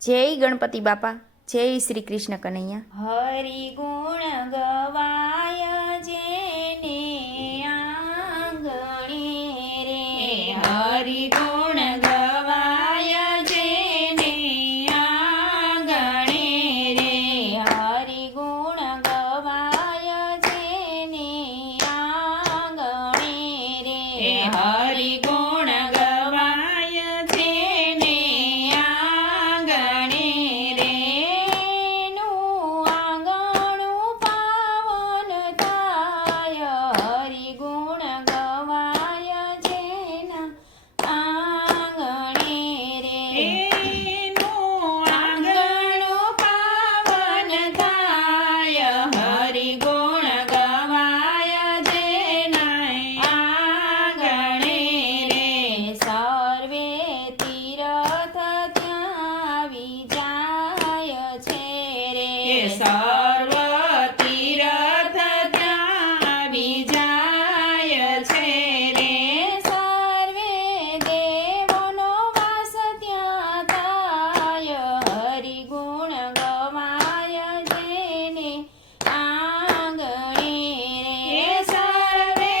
જય ગણપતિ બાપા, જય શ્રી કૃષ્ણ કનૈયા। હરિ ગુણ ગવાય જેને આંગણે રે, હરિ ગુણ ગવાય જેને આંગણે રે, હરિ ગુણ ગવાય જેને આંગણે રે, હરિ ગુણ ગવાય જેને આંગણે રે, નું આંગણું પાવન થાય, હરિ ગુણ ગવાય જેના આંગણે રે, નું આંગણું પાવન થાય, હરિ ગુણ ગવાય જેના આંગણે રે, સર્વે તીર્થ ત્યાં વિજાય છે રે, સર્વ તીર્થ ત્યાં વિજાય છે રે, સર્વે દેવોનો વાસ ત્યાં થાય, હરિ ગુણ ગવાય જેને આંગણે રે, સર્વે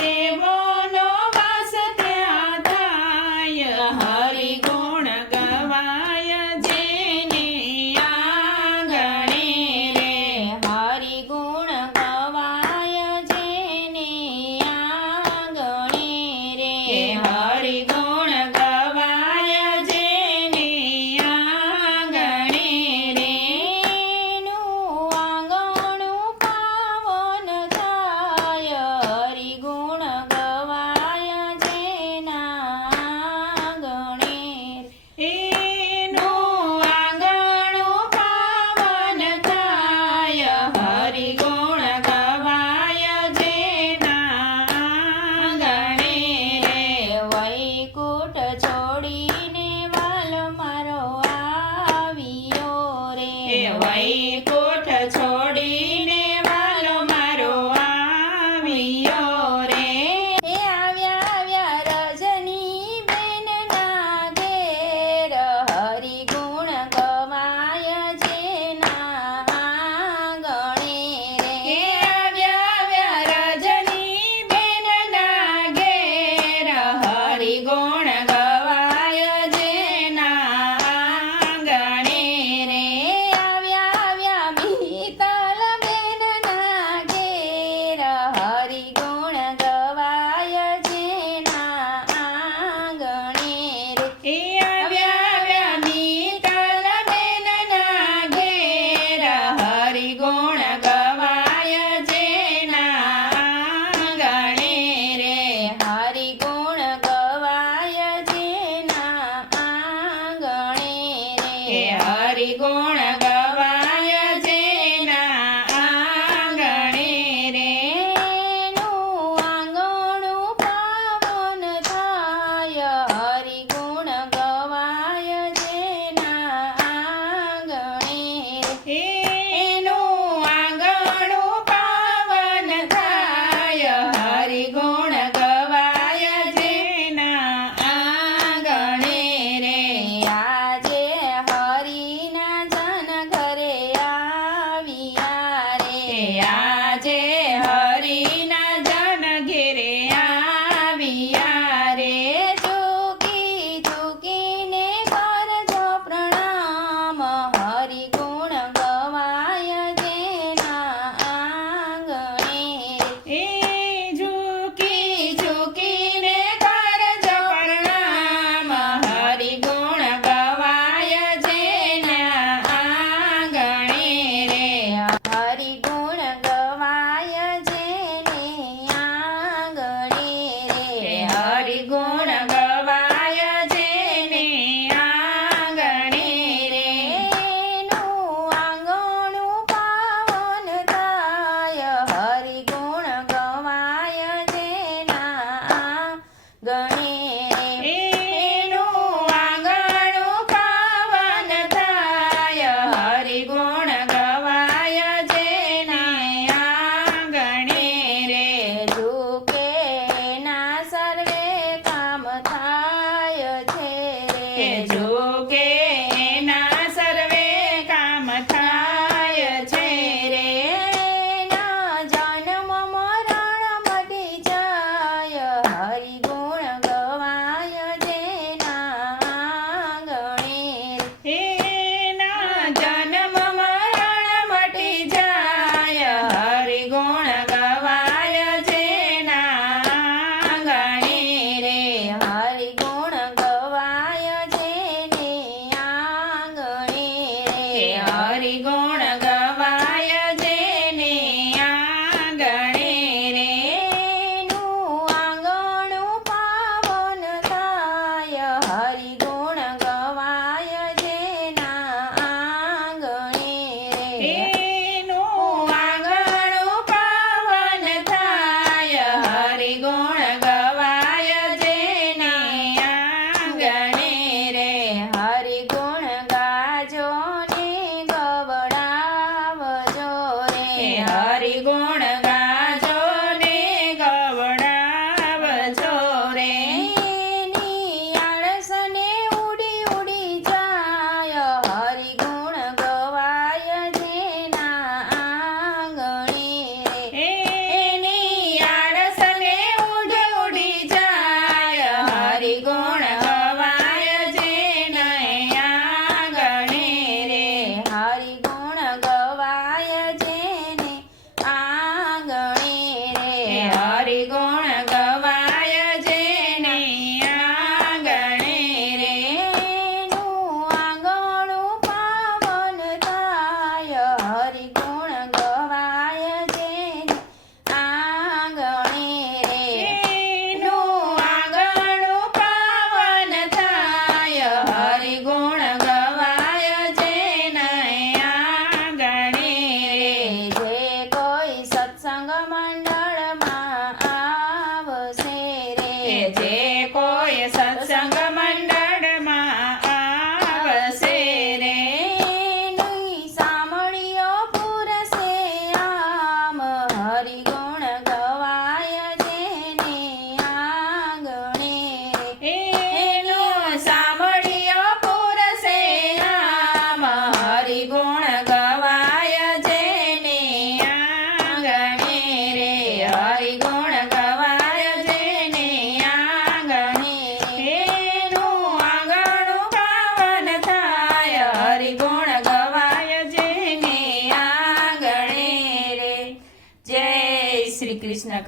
દેવોનો વાસ ત્યાં થાય, હરિ ગુણ ગવાય જેને આંગણે રે, હરિ ગુણ ગવાય જેને આંગણે રે, હરિ ગુણ ગવાય જેને આંગણે રે, નું આંગણું પાવન થાય, હરિ ગુણ ગવાય જેના આંગણે રે, એનું આંગણું પાવન થાય, હરિ ગુણ ગવાય જેના આંગણે રે, વૈકુંઠ છોડીને વાલ મારો આવ્યો રે, વૈકુંઠ છોડીને વાલ મારો આવ્યો રે, એ આવ્યા રજની બેન ના ઘેર, હરિ ગુણ ગવાય જેના આંગણે રે, એ આવ્યા રજની બેન ના ઘેર, હરિ ગુણ ગવાય જેના આંગણે રે, આવ્યા મિત્તલ બેન ના ઘેર, હરિ ગુણ ગવાય જેના આંગણે રે, એ આવ્યા મિત્તલ બેન ના ઘેર, હરિ ગુણ ગવાય જેના આંગણે રે, હરિ ગુણ ગવાય જેના આંગણે રે, હરિ ગુણ ગવાય જેના આંગણે રે, નું આંગણું પાવન થાય, હરિ ગુણ ગવાય જેના આંગણે રે, એનું આંગણું પાવન થાય, હરિ ગુણ ગવાય જેના આંગણે રે, આજે હરિના જન ઘરે આવ્યા રે, આજે હરિના જન ઘેરે આવ્યા રે, ચૂકીને કરજો પ્રણામ, હરિ ગુણ ગવાય જેના આંગણે રે, ઝૂકીને કરજો પ્રણામ, હરિ ગુણ ગવાય જેના આંગણે રે, હરિ ગુણ ગવાય જેને આંગણે રે, હરિ ગુણ ગવાય જેને આંગણે રે, નું આંગણું પાવન થાય, હરિ ગુણ ગવાય જેના આંગણે રે, એનું આંગણું પાવન થાય, હરિ ગુણ ગવાય જેના આંગણે રે, ઝૂકે ના સર્વે કામ થાય છે રે, ઝૂકે ના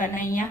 કનૈયા